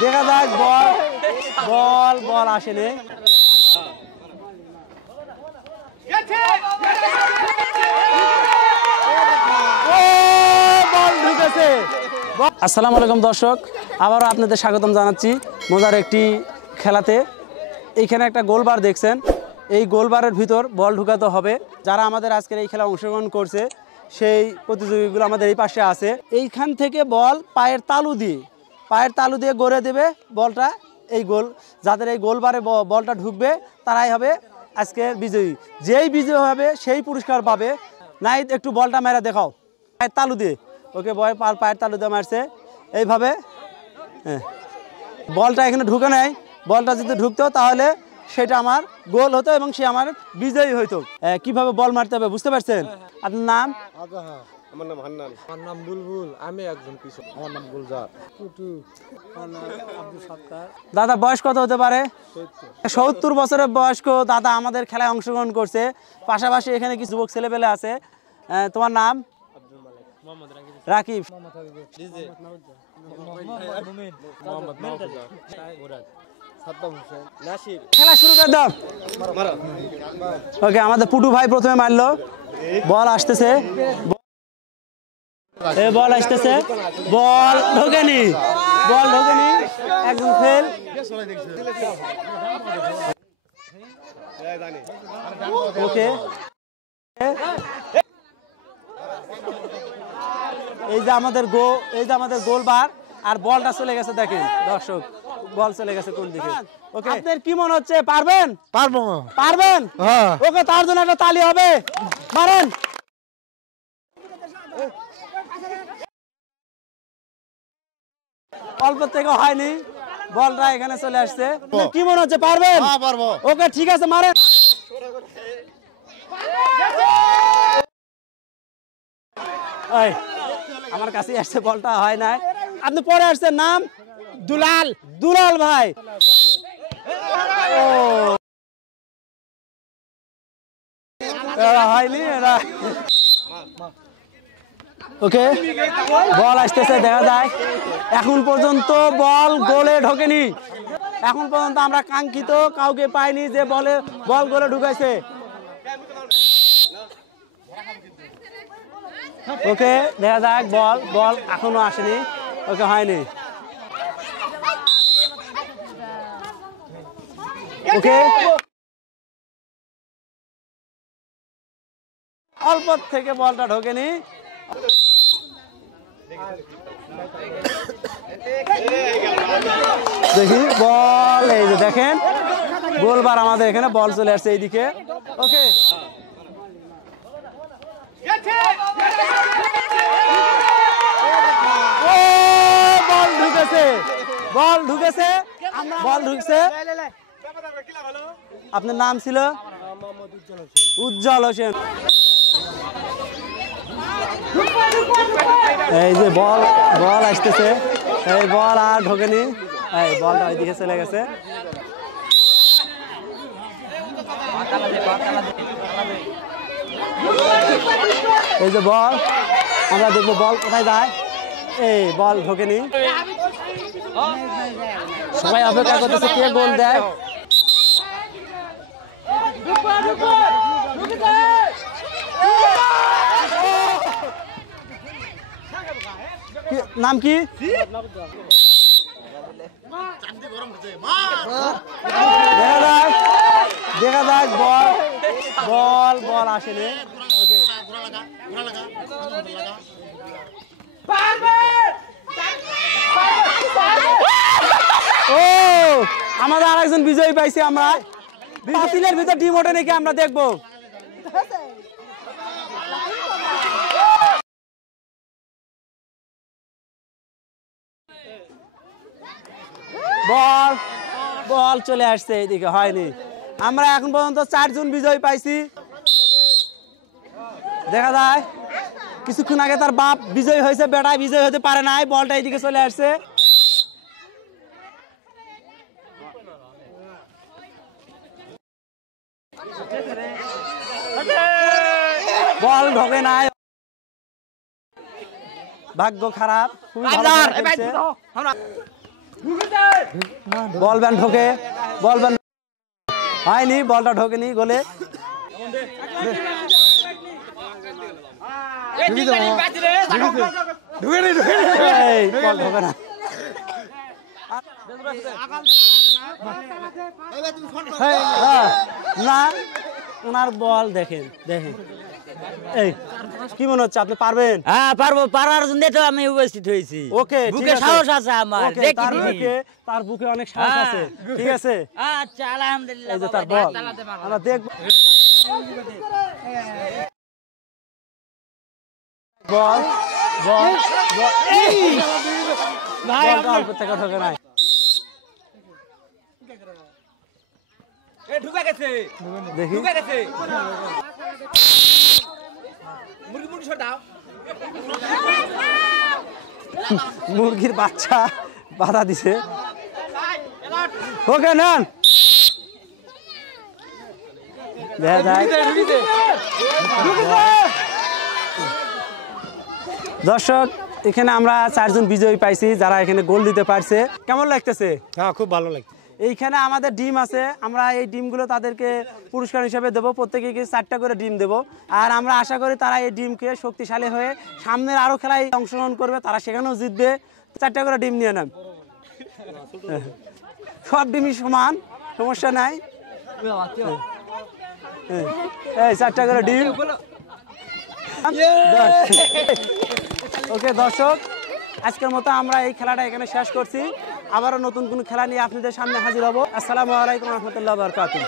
দেখা যাক বল বল বল আসেনি। আসসালামু আলাইকুম দর্শক, আবারও আপনাদের স্বাগতম জানাচ্ছি মজার একটি খেলাতে। এইখানে একটা গোলবার দেখছেন, এই গোলবারের ভিতর বল ঢুকাতে হবে। যারা আমাদের আজকের এই খেলা অংশগ্রহণ করছে সেই প্রতিযোগীগুলো আমাদের এই পাশে আছে। এইখান থেকে বল পায়ের তালু দিয়ে গড়ে দেবে বলটা, এই গোল। যাদের এই গোলবারে বলটা ঢুকবে তারাই হবে আজকের বিজয়ী। যেই বিজয়ী হবে সেই পুরস্কার পাবে। নাই একটু বলটা মেরে দেখাও পায়ের তালু দিয়ে। ওকে পায়ের তালু দিয়ে মারছে এইভাবে। হ্যাঁ, বলটা এখানে ঢুকে নেয়। বলটা যদি ঢুকতো তাহলে সেটা আমার গোল হতো এবং সে আমার বিজয়ী হইতো। কিভাবে বল মারতে হবে বুঝতে পারছেন? আপনার নাম? আমার নাম হান্নান। আমার নাম বুলবুল। আমি একজন কৃষক। আমার নাম গুলজার। দাদা বয়স কত হতে পারে? 70 বছরের বয়স্ক দাদা আমাদের খেলায় অংশগ্রহণ করছে। পাশাপাশি এখানে কিছু যুবক ছেলেপেলে আছে। তোমার নাম? রাকিব। খেলা শুরু করে দাও। ওকে, আমাদের পুটু ভাই প্রথমে মারলো। বল আসতেছে, বল আসতেছে, বল ঢোকেনি, একজন ফেল। ওকে, এই যে আমাদের গোলবার আর বলটা চলে গেছে। দেখেন দর্শক, বল চলে গেছে কোন দিকে। ওকে, আপনাদের কি মনে হচ্ছে পারবেন? পারবেন? ওকে, তার জন্য একটা তালি হবে। মারেন। অল্প থেকে হয়নি, বলটা এখানে চলে আসছে। কি মনে হচ্ছে পারবেন? পারবো। ওকে, ঠিক আছে, মারেন। আমার কাছে আসছে, বলটা হয় নাই। আপনি পরে আসছেন, নাম? দুলাল ভাই। হয়নি এরা। ওকে, বল আসতেছে, দেখা যায়। এখন পর্যন্ত বল গোলে ঢোকেনি। এখন পর্যন্ত আমরা কাঙ্ক্ষিত কাউকে পাইনি যে বল গোলে ঢুকাইছে। ওকে, দেখা যাক। বল এখনো আসেনি। ওকে, হয়নি। ওকে, অল্প থেকে বলটা ঢোকেনি। দেখি বল, এই যে দেখেন গোলবার আমাদের এখানে বল চলে আসছে এইদিকে। ওকে, বল ঢুকেছে। আপনার নাম ছিল? উজ্জ্বল হোসেন। এই যে বল আসতেছে, এই বল আর ঢোকেনি। এই বলটা ওইদিকে চলে গেছে। এই যে বল, আমরা দেখবো বল কোথায় যায়। এই বল ঢোকেনি। সবাই অপেক্ষা করতেছে কে গোল দেয়। নাম কি? দেখা যাক বল আসেনি। ও, আমাদের আরেকজন বিজয়ী পাইছি আমরা। বাতিলের ভিতর টিম ওঠে নাকি আমরা দেখবো। বল চলে আসছে এইদিকে, হয়নি। আমরা এখন পর্যন্ত 4 জন বিজয় পাইছি। দেখা যায় কিছুক্ষণ আগে তার বাপ বিজয় হয়েছে, বেটা বিজয় হতে পারে নাই। বলটা এইদিকে চলে আসছে। বল ঢোকে নাই, ভাগ্য খারাপ, খুবই ভালো খেলা খেলছে। বল ব্যান ঢোকে, বল ব্যান হয়নি, বলটা ঢোকেনি গোলে। এই, বল ঢোকে না। না, ওনার বল দেখেন দেখেন। এই কি মনে হচ্ছে আপনি পারবেন? হ্যাঁ পারবো, পারার জন্য তো আমি উপস্থিত হয়েছি। ওকে, বুকে সাহস আছে আমার, ওকে, দেখি তার বুকে অনেক সাহস আছে, ঠিক আছে। আচ্ছা আলহামদুলিল্লাহ। এই যে তার বল, আমরা দেখব বল বল বল, এই বলটা অল্প থেকে ঢোকে নাই। দেখি মুরগির বাচ্চা বাধা দিছে। ওকে নেন, দর্শক এখানে আমরা 4 জন বিজয়ী পাইছি যারা এখানে গোল দিতে পারছে। কেমন লাগতেছে? হ্যাঁ, খুব ভালো লাগছে। এইখানে আমাদের ডিম আছে, আমরা এই ডিমগুলো তাদেরকে পুরস্কার হিসেবে দেবো, প্রত্যেকে 4টা করে ডিম দেবো। আর আমরা আশা করি তারা এই ডিমকে শক্তিশালী হয়ে সামনের আরো খেলায় অংশগ্রহণ করবে, তারা সেখানেও জিতবে। 4টা করে ডিম নিয়ে নেন, সব ডিমই সমান, সমস্যা নাই। এই 4টা করে ডিম। ওকে দর্শক, আজকের মতো আমরা এই খেলাটা এখানে শেষ করছি। আবারও নতুন কোন খেলা নিয়ে আপনাদের সামনে হাজির হব। আসসালামু আলাইকুম ওয়া রাহমাতুল্লাহি ওয়া বারাকাতুহু।